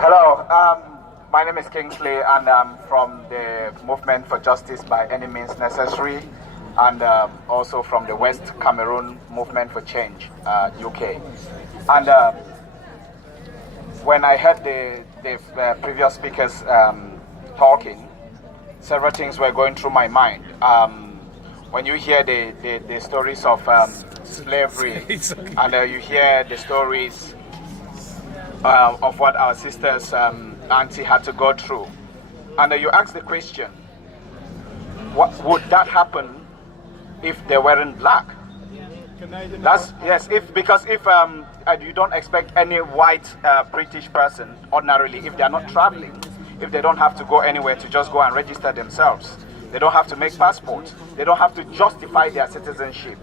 Hello, my name is Kingsley, and I'm from the Movement for Justice by Any Means Necessary, and also from the West Cameroon Movement for Change, UK. And when I heard the previous speakers talking, several things were going through my mind. When you hear the stories of slavery, and you hear the stories of what our sisters auntie had to go through, and you ask the question, what would that happen if they weren't black? That's yes, because if you don't expect any white British person ordinarily, if they're not traveling, if they don't have to go anywhere to just go and register themselves, they don't have to make passports, they don't have to justify their citizenship.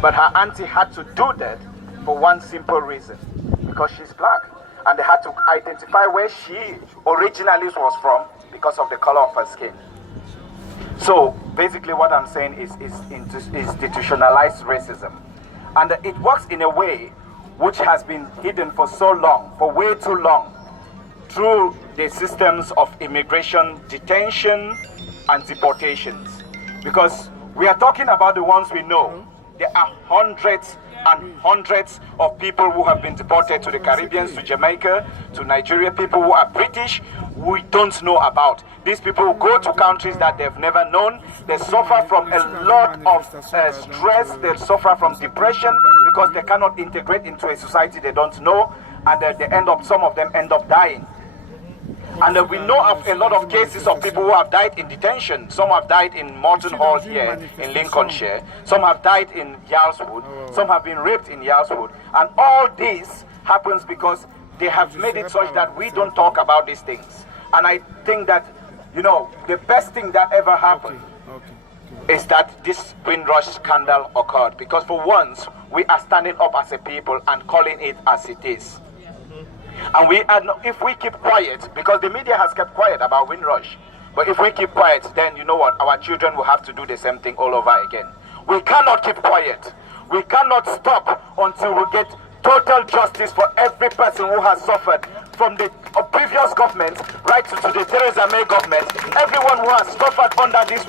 But her auntie had to do that for one simple reason, because she's black. And they had to identify where she originally was from because of the color of her skin. So basically what I'm saying is institutionalized racism. And it works in a way which has been hidden for so long, for way too long, through the systems of immigration, detention, and deportations. Because we are talking about the ones we know. There are hundreds and hundreds of people who have been deported to the Caribbean, to Jamaica, to Nigeria, people who are British, we don't know about. These people go to countries that they've never known. They suffer from a lot of stress, they suffer from depression because they cannot integrate into a society they don't know, and some of them end up dying. And we know of a lot of cases of people who have died in detention. Some have died in Morton Hall here in Lincolnshire. Some have died in Yarlswood. Some have been raped in Yarlswood. And all this happens because they have made it such that we don't talk about these things. And I think that, you know, the best thing that ever happened is that this Windrush scandal occurred. Because for once, we are standing up as a people and calling it as it is. And if we keep quiet, because the media has kept quiet about Windrush, but if we keep quiet, then you know what, our children will have to do the same thing all over again. We cannot keep quiet. We cannot stop until we get total justice for every person who has suffered from the previous government right to the Theresa May government. Everyone who has suffered under this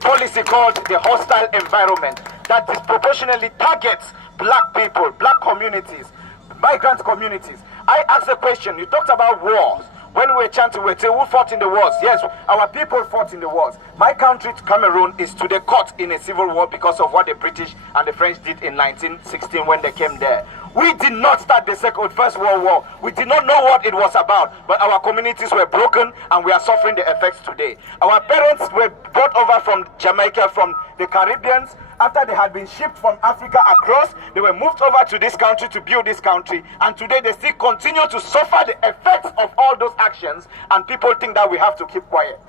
policy called the hostile environment that disproportionately targets black people, black communities, migrant communities. I asked a question. You talked about wars. When we were chanting, we say, who fought in the wars? Yes, our people fought in the wars. My country, Cameroon, is today caught in a civil war because of what the British and the French did in 1916 when they came there. We did not start the First World War. We did not know what it was about, but our communities were broken and we are suffering the effects today. Our parents were brought over from Jamaica, from the Caribbean. After they had been shipped from Africa across, they were moved over to this country to build this country. And today they still continue to suffer the effects of all those actions, and people think that we have to keep quiet.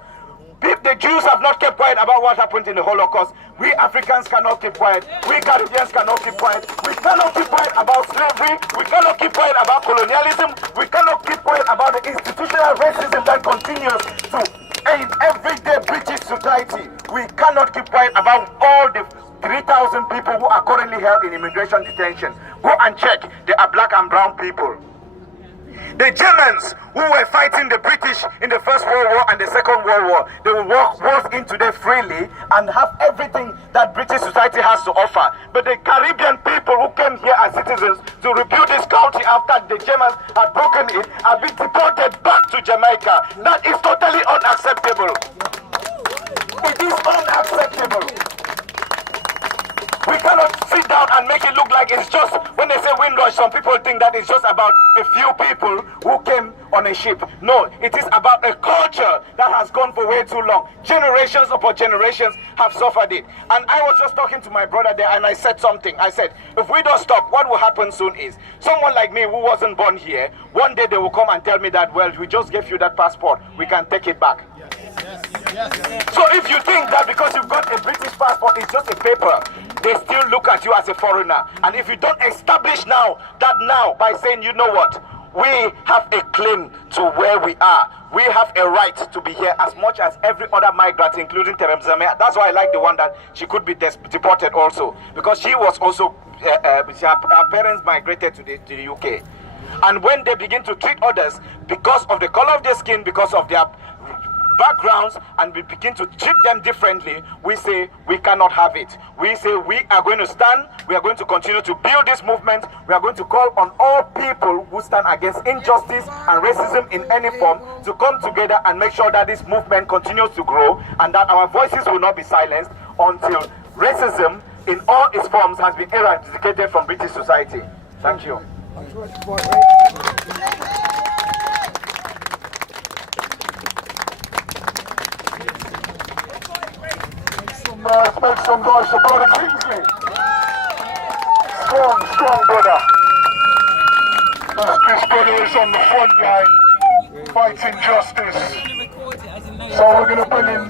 The Jews have not kept quiet about what happened in the Holocaust. We Africans cannot keep quiet. We Caribbeans cannot keep quiet. We cannot keep quiet about slavery. We cannot keep quiet about colonialism. We cannot keep quiet about the institutional racism that continues to in everyday British society. We cannot keep quiet about all the 3,000 people who are currently held in immigration detention. Go and check. They are black and brown people. The Germans who were fighting the British in the First World War and the Second World War, they will walk into there freely and have everything that British society has to offer. But the Caribbean people who came here as citizens to rebuild this country after the Germans had broken it have been deported back to Jamaica. That is totally unacceptable. It is unacceptable. We cannot sit down and make it look like it's just, when they say Windrush, some people think that it's just about a few people who came on a ship. No, it is about a culture that has gone for way too long. Generations upon generations have suffered it. And I was just talking to my brother there and I said something. I said, if we don't stop, what will happen soon is, someone like me who wasn't born here, one day they will come and tell me that, well, we just gave you that passport, we can take it back. So if you think that because you've got a British passport, it's just a paper, they still look at you as a foreigner. And if you don't establish now by saying, you know what, we have a claim to where we are, we have a right to be here as much as every other migrant, including Theresa May. That's why I like the one that she could be deported also, because she was also her parents migrated to the UK. And when they begin to treat others because of the color of their skin, because of their backgrounds, and we begin to treat them differently, we say we cannot have it. We say we are going to stand, we are going to continue to build this movement, we are going to call on all people who stand against injustice and racism in any form to come together and make sure that this movement continues to grow and that our voices will not be silenced until racism in all its forms has been eradicated from British society. Thank you. Let's make some noise for Brother Kingsley. Strong brother. This brother is on the front line, fighting justice. So we're going to bring him.